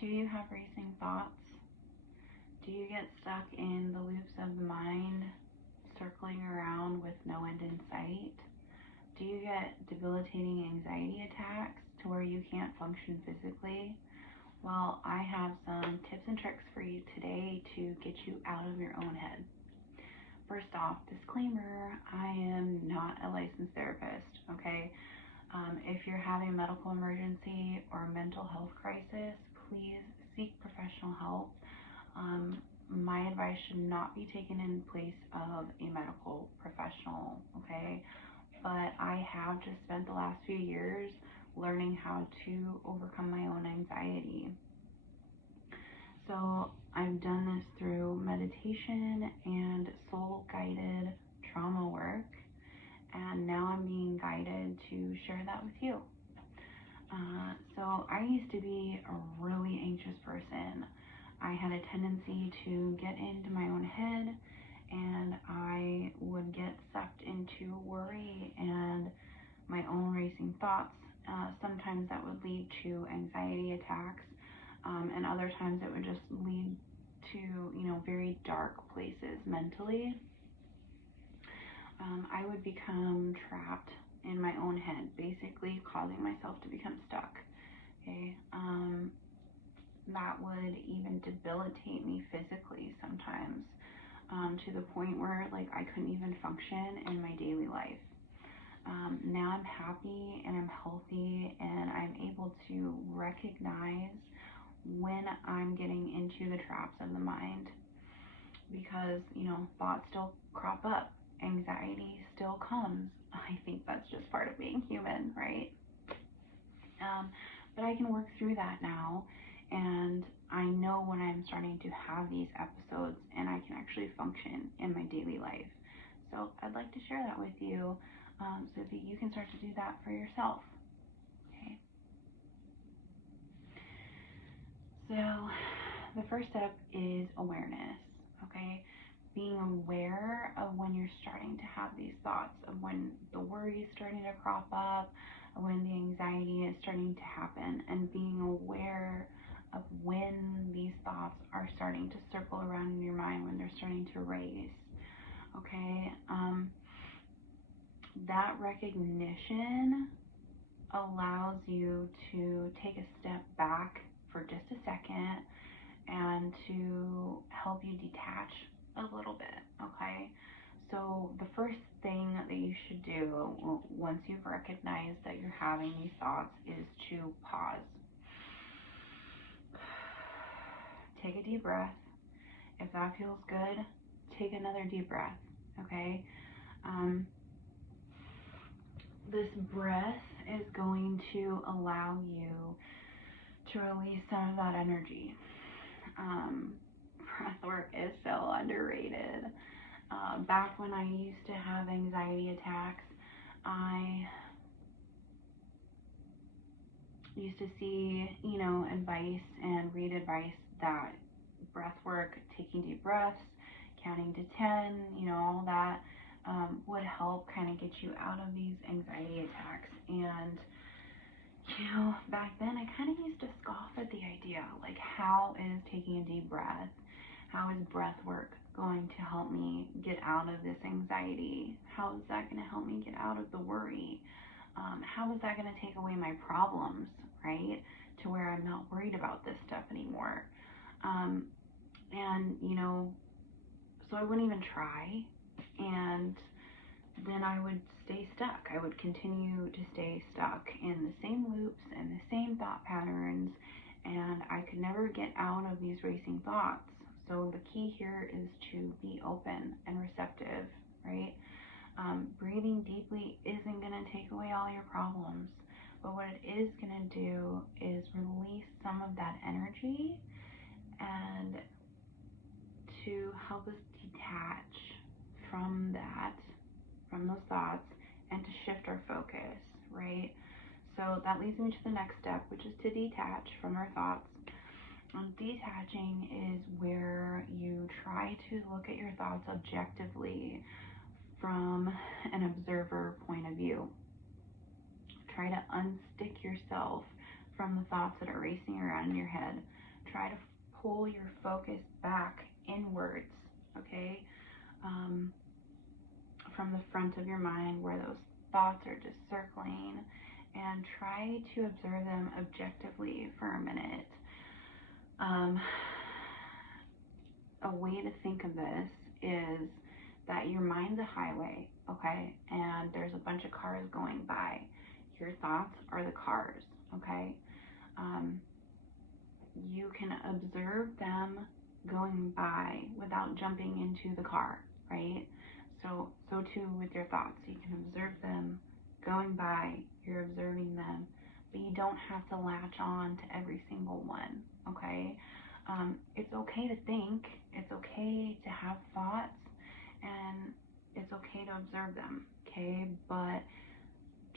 Do you have racing thoughts? Do you get stuck in the loops of the mind, circling around with no end in sight? Do you get debilitating anxiety attacks to where you can't function physically? Well, I have some tips and tricks for you today to get you out of your own head. First off, disclaimer, I am not a licensed therapist, okay? If you're having a medical emergency or a mental health crisis, please seek professional help. My advice should not be taken in place of a medical professional, okay? But I have just spent the last few years learning how to overcome my own anxiety. So I've done this through meditation and soul guided trauma work, and now I'm being guided to share that with you. So I used to be a really anxious person. I had a tendency to get into my own head, and I would get sucked into worry and my own racing thoughts. Sometimes that would lead to anxiety attacks, and other times it would just lead to, very dark places mentally. I would become trapped in my own head, basically causing myself to become stuck. Okay. That would even debilitate me physically sometimes, to the point where like I couldn't even function in my daily life. Now I'm happy and I'm healthy and I'm able to recognize when I'm getting into the traps of the mind, because thoughts still crop up, anxiety still comes. I think that's just part of being human, right? But I can work through that now, and I know when I'm starting to have these episodes and I can actually function in my daily life. So I'd like to share that with you, so that you can start to do that for yourself. Okay. So the first step is awareness. Okay. Being aware of when you're starting to have these thoughts, of when the worry is starting to crop up, of when the anxiety is starting to happen, and being aware of when these thoughts are starting to circle around in your mind, when they're starting to race. Okay. That recognition allows you to take a step back for just a second and to help you detach a little bit, okay? So the first thing that you should do once you've recognized that you're having these thoughts is to pause. Take a deep breath. If that feels good, take another deep breath, okay? This breath is going to allow you to release some of that energy. Breath work is so underrated. Back when I used to have anxiety attacks, I used to see, advice and read advice that breath work, taking deep breaths, counting to 10, all that would help kind of get you out of these anxiety attacks. And back then I kind of used to scoff at the idea, like, how is taking a deep breath, how is breath work going to help me get out of this anxiety? How is that going to help me get out of the worry? How is that going to take away my problems, right? To where I'm not worried about this stuff anymore. And, so I wouldn't even try. And then I would stay stuck. I would continue to stay stuck in the same loops and the same thought patterns, and I could never get out of these racing thoughts. So the key here is to be open and receptive, right? Breathing deeply isn't going to take away all your problems, but what it is going to do is release some of that energy and to help us detach from those thoughts, and to shift our focus, right? So that leads me to the next step, which is to detach from our thoughts. Detaching is where you try to look at your thoughts objectively from an observer point of view. Try to unstick yourself from the thoughts that are racing around in your head. try to pull your focus back inwards, okay? From the front of your mind where those thoughts are just circling, and try to observe them objectively for a minute. A way to think of this is that your mind's a highway, okay? And there's a bunch of cars going by. Your thoughts are the cars, okay? You can observe them going by without jumping into the car, right? So too with your thoughts. You can observe them going by, you're observing them, but you don't have to latch on to every single one, okay? It's okay to think, it's okay to have thoughts, and it's okay to observe them, okay? But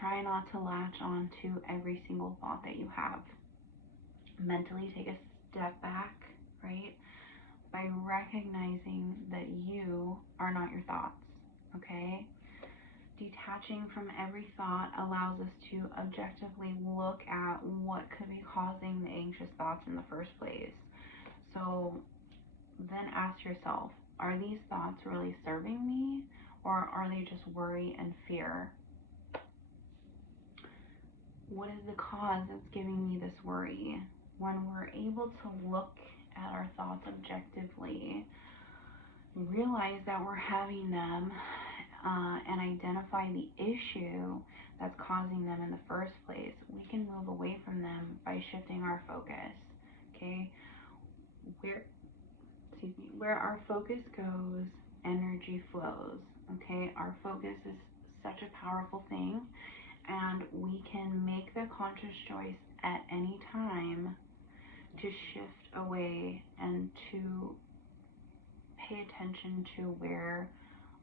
try not to latch on to every single thought that you have. Mentally take a step back, right? By recognizing that you are not your thoughts, okay? Detaching from every thought allows us to objectively look at what could be causing the anxious thoughts in the first place. So then ask yourself, are these thoughts really serving me, or are they just worry and fear? What is the cause that's giving me this worry? When we're able to look at our thoughts objectively, realize that we're having them, and identify the issue that's causing them in the first place, we can move away from them by shifting our focus, okay? Where our focus goes, energy flows, okay? Our focus is such a powerful thing, and we can make the conscious choice at any time to shift away and to pay attention to where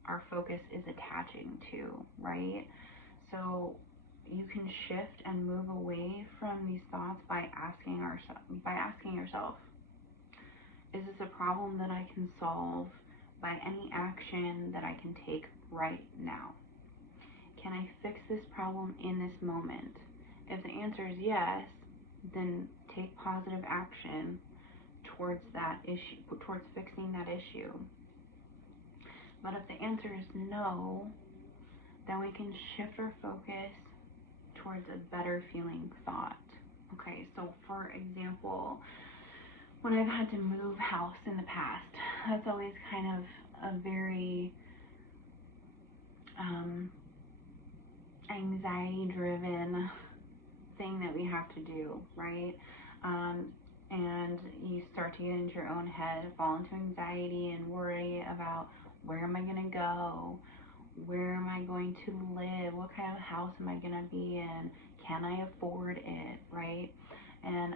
our focus is attaching to, right? So you can shift and move away from these thoughts by asking yourself, is this a problem that I can solve by any action that I can take right now? Can I fix this problem in this moment? If the answer is yes, then take positive action towards that issue, towards fixing that issue. But if the answer is no, then we can shift our focus towards a better feeling thought. Okay, so for example, when I've had to move house in the past, that's always kind of a very anxiety-driven thing that we have to do, right? And you start to get into your own head, fall into anxiety and worry about, where am I going to go? Where am I going to live? What kind of house am I going to be in? Can I afford it, right? And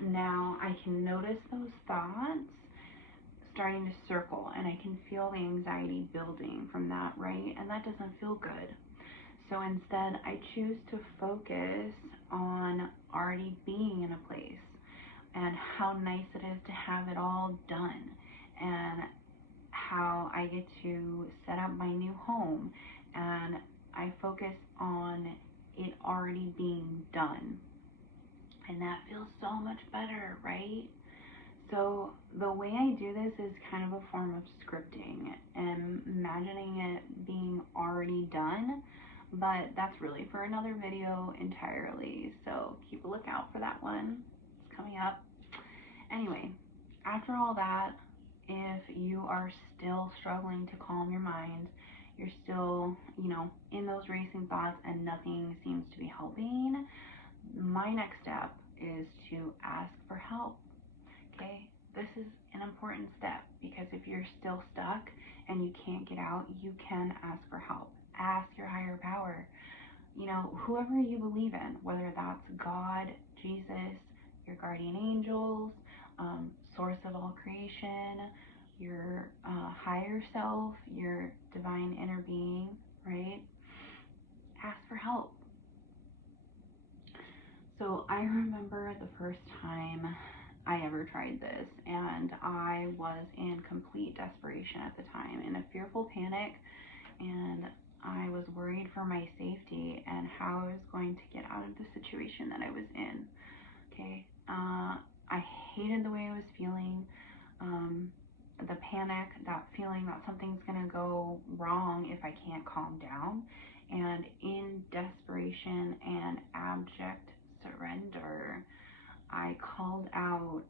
now I can notice those thoughts starting to circle, and I can feel the anxiety building from that, right? And that doesn't feel good. So instead, I choose to focus on already being in a place and how nice it is to have it all done, and how I get to set up my new home, and I focus on it already being done. And that feels so much better, right? So the way I do this is kind of a form of scripting and imagining it being already done, but that's really for another video entirely. So keep a lookout for that one. It's coming up. Anyway, after all that, if you are still struggling to calm your mind, you're still, in those racing thoughts and nothing seems to be helping, my next step is to ask for help. Okay, this is an important step, because if you're still stuck and you can't get out, you can ask for help. Ask your higher power, whoever you believe in, whether that's God, Jesus, your guardian angels, source of all creation, your higher self, your divine inner being, right? Ask for help. So I remember the first time I ever tried this, and I was in complete desperation at the time, in a fearful panic, and I was worried for my safety and how I was going to get out of the situation that I was in. Okay, I hated the way panic, that feeling that something's gonna go wrong if I can't calm down. And in desperation and abject surrender, I called out,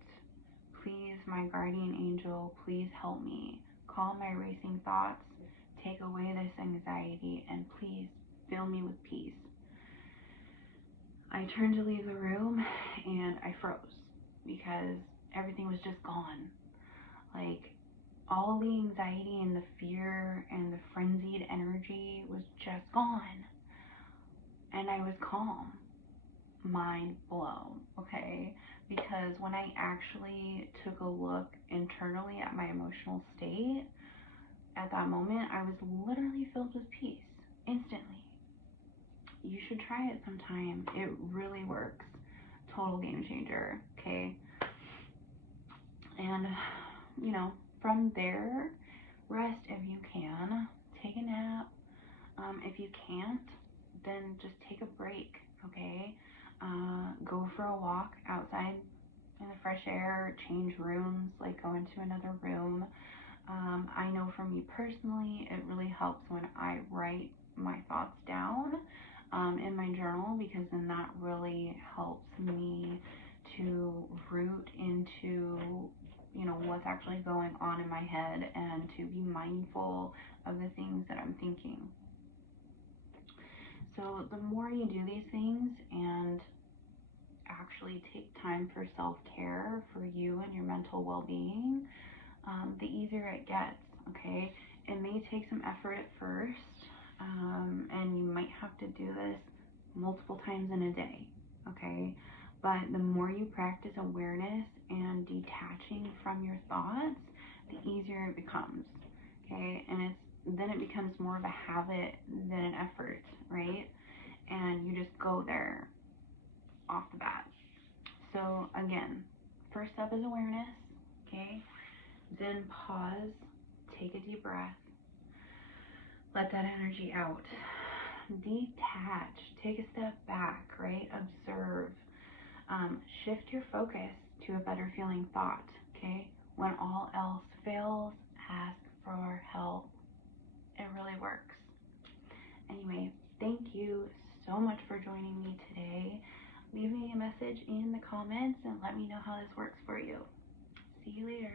please, my guardian angel, please help me. Calm my racing thoughts, take away this anxiety, and please fill me with peace. I turned to leave the room and I froze because everything was just gone. Like, all the anxiety and the fear and the frenzied energy was just gone. And I was calm. Mind blown, okay? Because when I actually took a look internally at my emotional state, at that moment, I was literally filled with peace instantly. You should try it sometime. It really works. Total game changer, okay? And, from there, rest if you can. Take a nap. If you can't, then just take a break, okay? Go for a walk outside in the fresh air, change rooms, like go into another room. I know for me personally, it really helps when I write my thoughts down in my journal, because then that really helps me to root into what's actually going on in my head and to be mindful of the things that I'm thinking. So the more you do these things and actually take time for self-care for you and your mental well-being, the easier it gets, okay? It may take some effort at first, and you might have to do this multiple times in a day, okay? But the more you practice awareness and detaching from your thoughts, the easier it becomes, okay? And then it becomes more of a habit than an effort, right? And you just go there off the bat. So again, first step is awareness, okay? Then pause, take a deep breath, let that energy out. Detach, take a step back, right? Observe. Shift your focus to a better feeling thought, okay? When all else fails, ask for help. It really works. Anyway, thank you so much for joining me today. Leave me a message in the comments and let me know how this works for you. See you later.